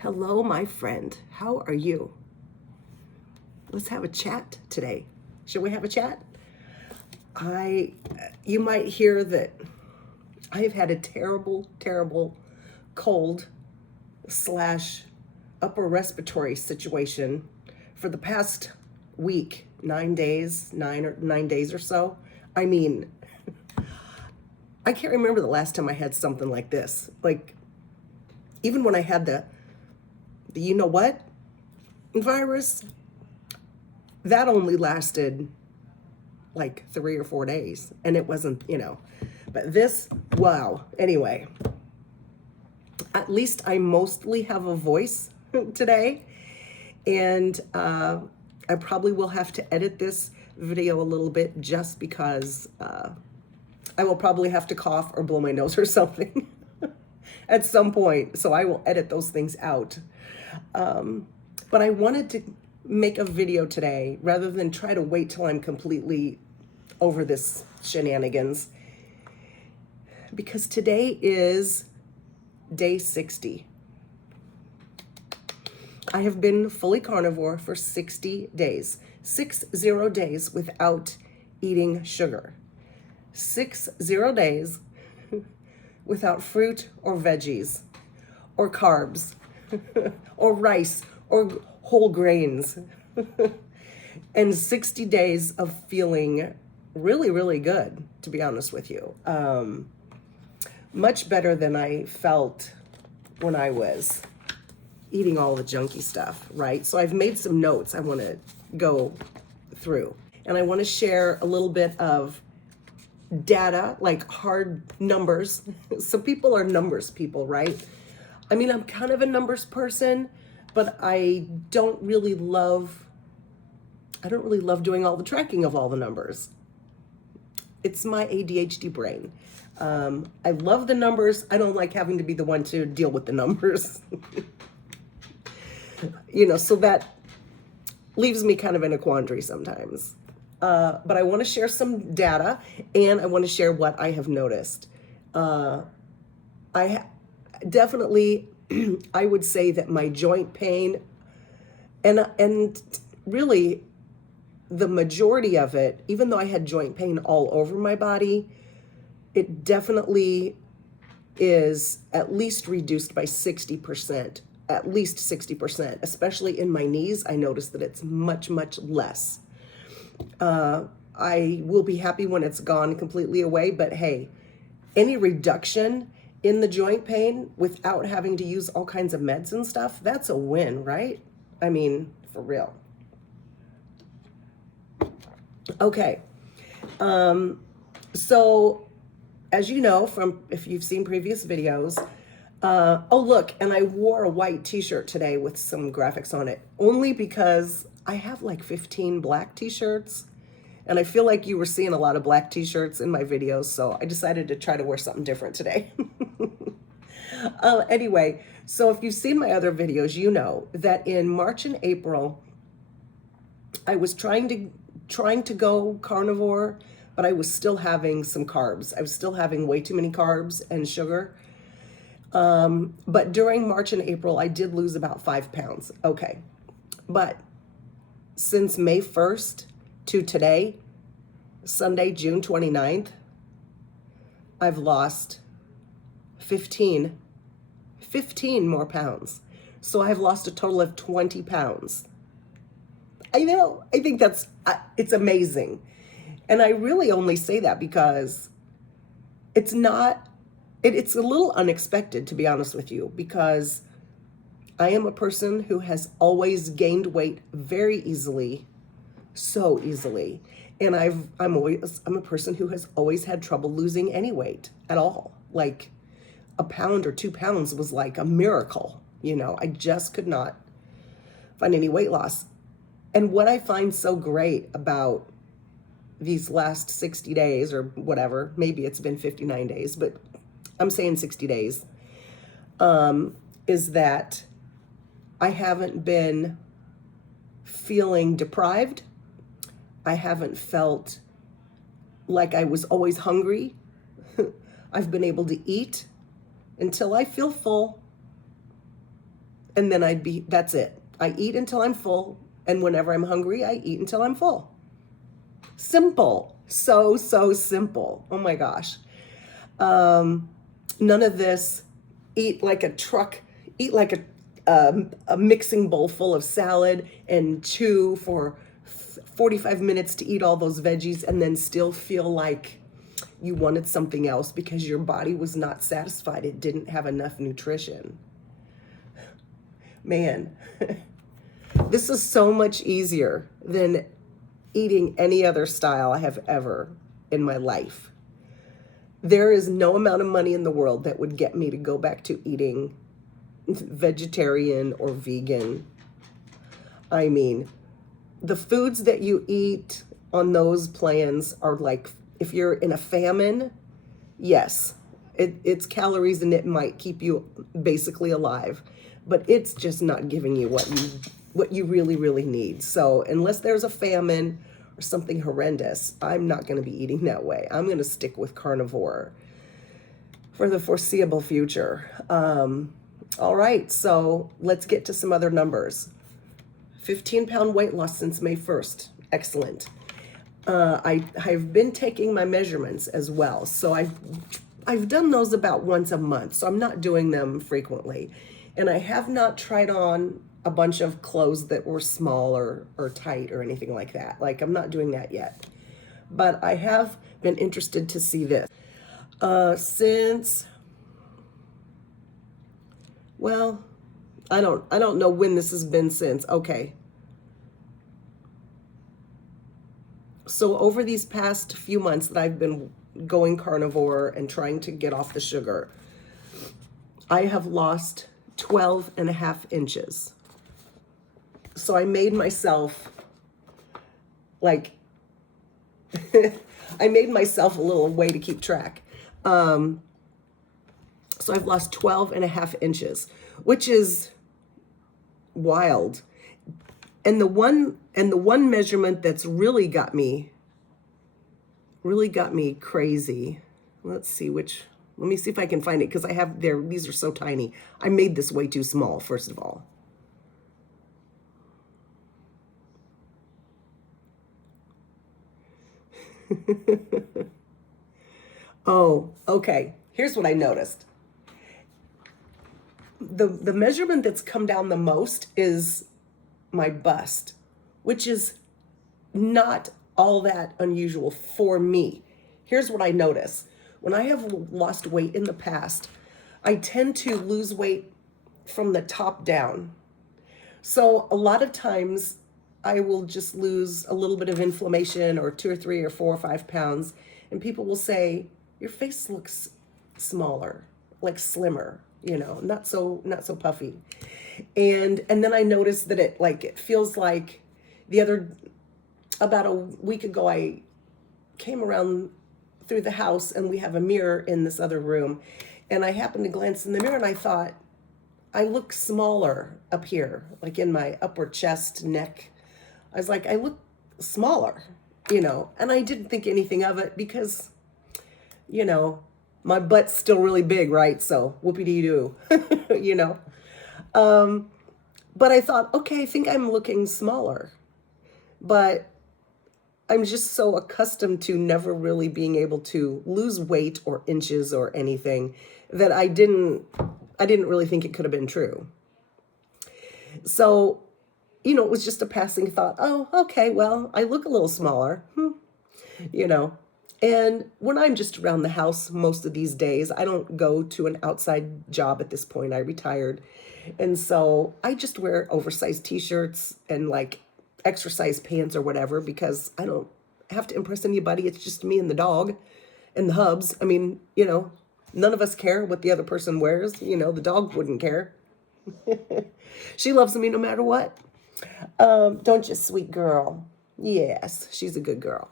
Hello, my friend. How are you? Let's have a chat today. Should we have a chat? You might hear that I've had a terrible cold slash upper respiratory situation for the past week, 9 days or so. I mean, I can't remember the last time I had something like this. Like, even when I had the you know what virus, that only lasted like 3 or 4 days, and it wasn't. But this, wow. Anyway, at least I mostly have a voice today, and I probably will have to edit this video a little bit just because I will probably have to cough or blow my nose or something at some point, so I will edit those things out. But I wanted to make a video today rather than try to wait till I'm completely over this shenanigans, because today is day 60. I have been fully carnivore for 60 days, 60 days without eating sugar, 60 days without fruit or veggies or carbs or rice or whole grains, and 60 days of feeling really good, to be honest with you. Much better than I felt when I was eating all the junky stuff, right? So I've made some notes I want to go through, and I want to share a little bit of data, like hard numbers. Some people are numbers people, right? I mean, I'm kind of a numbers person, but I don't really love doing all the tracking of all the numbers. It's my ADHD brain. I love the numbers. I don't like having to be the one to deal with the numbers. So that leaves me kind of in a quandary sometimes. But I want to share some data, and I want to share what I have noticed. Definitely, I would say that my joint pain, and really the majority of it, even though I had joint pain all over my body, it definitely is at least reduced by 60%, at least 60%, especially in my knees. I noticed that it's much less. I will be happy when it's gone completely away, but hey, any reduction in the joint pain without having to use all kinds of meds and stuff, that's a win, right? I mean, for real. Okay. So as you know, from if you've seen previous videos, oh look, and I wore a white t-shirt today with some graphics on it, only because I have like 15 black t-shirts, and I feel like you were seeing a lot of black t-shirts in my videos, so I decided to try to wear something different today. Anyway, so if you've seen my other videos, you know that in March and April, I was trying to go carnivore, but I was still having some carbs. I was still having way too many carbs and sugar. But during March and April, I did lose about 5 pounds. Okay. But since May 1st to today, Sunday, June 29th, I've lost 15 more pounds. So I've lost a total of 20 pounds. I know, I think it's amazing. And I really only say that because it's a little unexpected, to be honest with you, because I am a person who has always gained weight very easily, so easily. And I'm a person who has always had trouble losing any weight at all. Like a pound or 2 pounds was like a miracle. I just could not find any weight loss. And what I find so great about these last 60 days or whatever, maybe it's been 59 days, but I'm saying 60 days, is that I haven't been feeling deprived. I haven't felt like I was always hungry. I've been able to eat until I feel full. And then that's it. I eat until I'm full. And whenever I'm hungry, I eat until I'm full. Simple. So, so simple. Oh my gosh. None of this, eat like a truck, eat like a mixing bowl full of salad and chew for 45 minutes to eat all those veggies and then still feel like you wanted something else because your body was not satisfied. It didn't have enough nutrition. Man, this is so much easier than eating any other style I have ever in my life. There is no amount of money in the world that would get me to go back to eating vegetarian or vegan. I mean, the foods that you eat on those plans are like, if you're in a famine, yes, it's calories and it might keep you basically alive, but it's just not giving you what you really, really need. So unless there's a famine or something horrendous, I'm not going to be eating that way. I'm going to stick with carnivore for the foreseeable future. All right, so let's get to some other numbers. 15-pound weight loss since May 1st. Excellent. I've been taking my measurements as well. So I've done those about once a month, so I'm not doing them frequently. And I have not tried on a bunch of clothes that were small or tight or anything like that. Like, I'm not doing that yet. But I have been interested to see this. Well, I don't know when this has been since. Okay. So over these past few months that I've been going carnivore and trying to get off the sugar, I have lost 12 and a half inches. So I made myself like, I made myself a little way to keep track. So I've lost 12 and a half inches, which is wild. And the one measurement that's really got me crazy. Let me see if I can find it, because these are so tiny. I made this way too small, first of all. Oh, okay. Here's what I noticed. The measurement that's come down the most is my bust, which is not all that unusual for me. Here's what I notice. When I have lost weight in the past, I tend to lose weight from the top down. So a lot of times I will just lose a little bit of inflammation or 2 or 3 or 4 or 5 pounds. And people will say, your face looks smaller, like slimmer, not so puffy. And then I noticed that it feels like about a week ago, I came around through the house and we have a mirror in this other room. And I happened to glance in the mirror and I thought, I look smaller up here, like in my upper chest, neck. I was like, I look smaller, and I didn't think anything of it because, my butt's still really big, right? So whoopie-dee-doo, But I thought, okay, I think I'm looking smaller. But I'm just so accustomed to never really being able to lose weight or inches or anything that I didn't really think it could have been true. So, it was just a passing thought. Oh, okay, well, I look a little smaller, And when I'm just around the house most of these days, I don't go to an outside job at this point. I retired. And so I just wear oversized t-shirts and like exercise pants or whatever, because I don't have to impress anybody. It's just me and the dog and the hubs. I mean, none of us care what the other person wears. The dog wouldn't care. She loves me no matter what. Don't you, sweet girl? Yes, she's a good girl.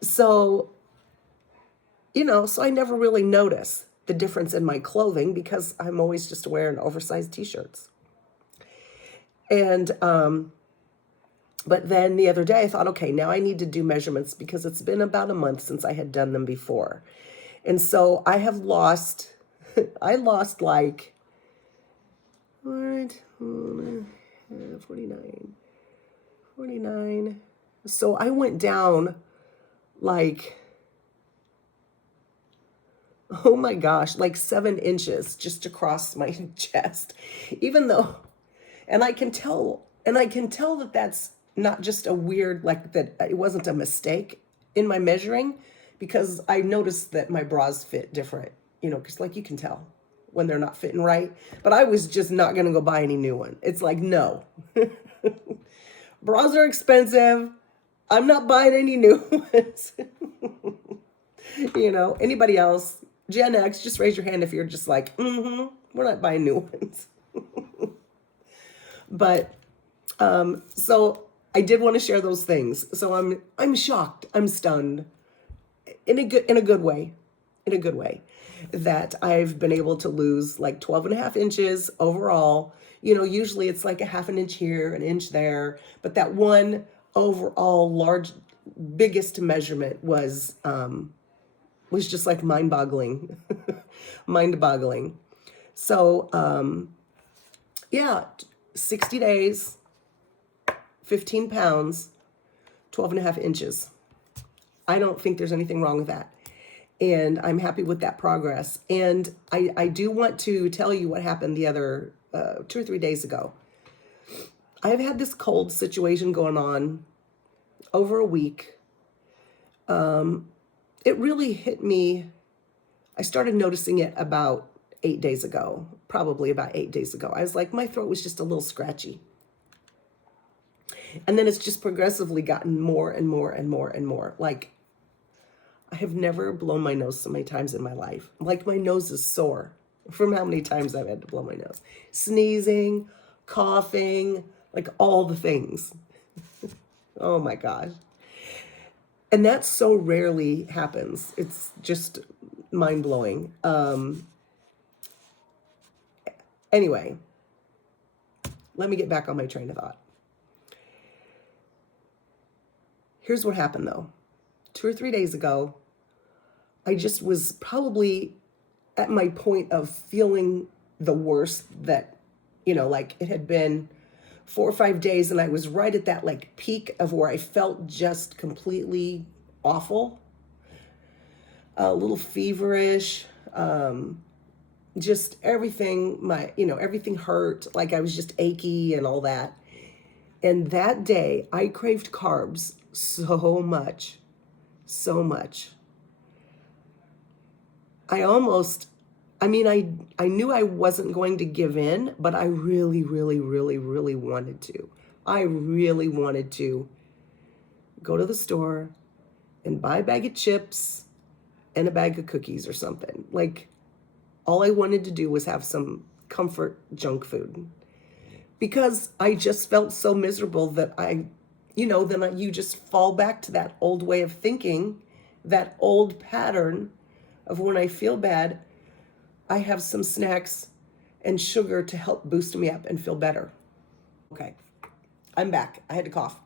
So, so I never really notice the difference in my clothing because I'm always just wearing oversized t-shirts. And, but then the other day I thought, okay, now I need to do measurements because it's been about a month since I had done them before. And so I lost like, All right, 49. 49. So I went down like, oh my gosh, like 7 inches just across my chest. Even though, and I can tell that that's not just a weird, like that it wasn't a mistake in my measuring, because I noticed that my bras fit different, because like you can tell when they're not fitting right. But I was just not going to go buy any new one. It's like, no. Bras are expensive. I'm not buying any new ones. Anybody else, Gen X, just raise your hand if you're just like, we're not buying new ones. But so I did want to share those things. So I'm shocked. I'm stunned in a good way, that I've been able to lose like 12 and a half inches overall. Usually it's like a half an inch here, an inch there, but that one overall biggest measurement was just like mind-boggling. Mind-boggling. So yeah, 60 days, 15 pounds, 12 and a half inches. I don't think there's anything wrong with that. And I'm happy with that progress. And I do want to tell you what happened the other 2 or 3 days ago. I've had this cold situation going on over a week. It really hit me. I started noticing it about 8 days ago, probably about 8 days ago. I was like, my throat was just a little scratchy. And then it's just progressively gotten more and more and more and more. Like, I have never blown my nose so many times in my life. Like, my nose is sore from how many times I've had to blow my nose. Sneezing, coughing, like all the things. Oh my gosh. And that so rarely happens. It's just mind-blowing. Anyway, let me get back on my train of thought. Here's what happened though. 2 or 3 days ago, I just was probably at my point of feeling the worst that, like it had been 4 or 5 days, and I was right at that like peak of where I felt just completely awful, a little feverish, just everything, everything hurt, like I was just achy and all that. And that day I craved carbs so much. I knew I wasn't going to give in, but I really, really, really, really wanted to. I really wanted to go to the store and buy a bag of chips and a bag of cookies or something. Like, all I wanted to do was have some comfort junk food, because I just felt so miserable that then you just fall back to that old way of thinking, that old pattern of when I feel bad, I have some snacks and sugar to help boost me up and feel better. Okay, I'm back. I had to cough.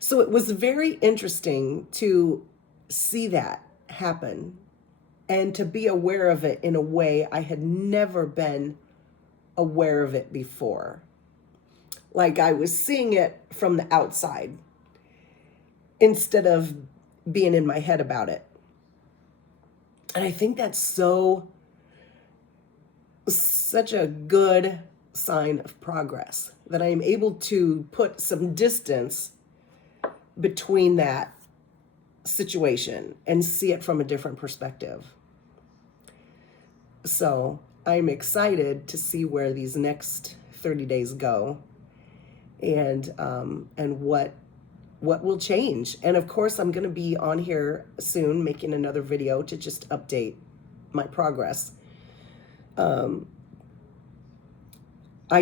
So it was very interesting to see that happen and to be aware of it in a way I had never been aware of it before. Like, I was seeing it from the outside instead of being in my head about it. And I think that's such a good sign of progress, that I am able to put some distance between that situation and see it from a different perspective. So I'm excited to see where these next 30 days go, and what will change. And of course, I'm going to be on here soon making another video to just update my progress. I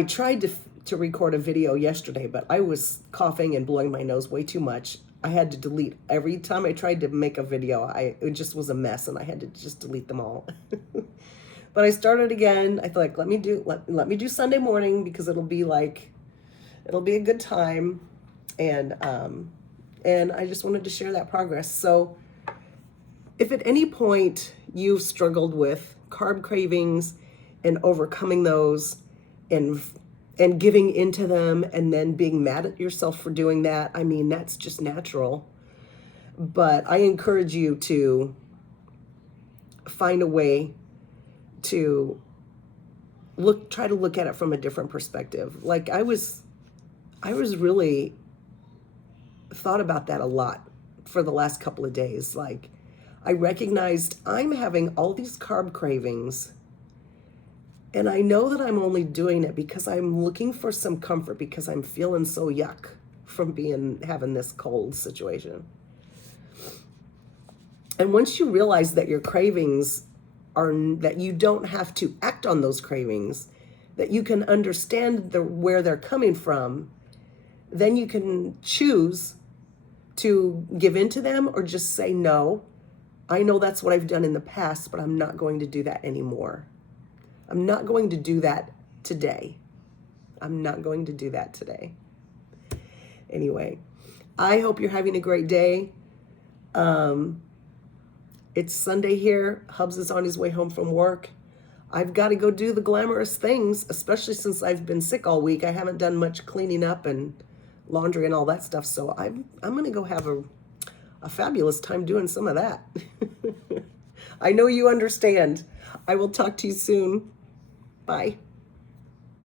tried to record a video yesterday, but I was coughing and blowing my nose way too much. I had to delete every time I tried to make a video. It just was a mess, and I had to just delete them all. But I started again. I thought, let me do Sunday morning, because it'll be a good time. And I just wanted to share that progress. So if at any point you've struggled with carb cravings, and overcoming those and and giving into them and then being mad at yourself for doing that. I mean, that's just natural. But I encourage you to find a way to try to look at it from a different perspective. Like I was really thought about that a lot for the last couple of days. Like I recognized I'm having all these carb cravings, and I know that I'm only doing it because I'm looking for some comfort because I'm feeling so yuck from having this cold situation. And once you realize that your cravings are, that you don't have to act on those cravings, that you can understand where they're coming from, then you can choose to give into them or just say, no, I know that's what I've done in the past, but I'm not going to do that anymore. I'm not going to do that today. I'm not going to do that today. Anyway, I hope you're having a great day. It's Sunday here. Hubs is on his way home from work. I've got to go do the glamorous things, especially since I've been sick all week. I haven't done much cleaning up and laundry and all that stuff. So I'm going to go have a fabulous time doing some of that. I know you understand. I will talk to you soon. Bye.